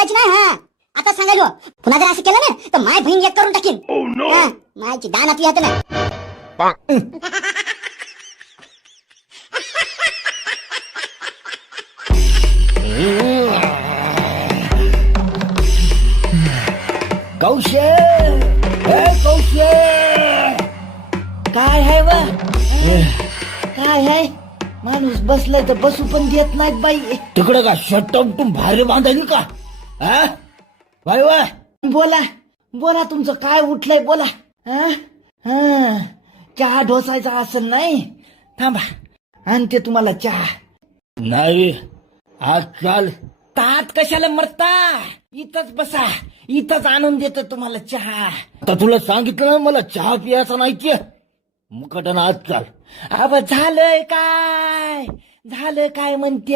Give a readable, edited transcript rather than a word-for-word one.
करायची नाही. हा आता सांगायलो, पुन्हा जर असं केलं ना तर माय बहीण एक करून टाकीन. हा, मायची दानात येत ना. कौशे, कौशे, काय आहे वा? काय आहे? माणूस बसलाय तर बसू पण देत नाहीत बाई. तिकडं का शर्ट उमटून भारी बांधायली का? हा बाई वा, बोला बोला, तुमचं काय उठलंय बोला. हा, चहा ढोसायचा असेल नाही? थांबा, आणते तुम्हाला चहा. नाही, आज चाल. तात कशाला मरता? इथंच बसा, इथंच आणून देतो तुम्हाला चहा. आता तुला सांगितलं ना मला चहा पियाचा नाही. मुकटन आज चाल. अब झालंय काय? झालं काय म्हणते?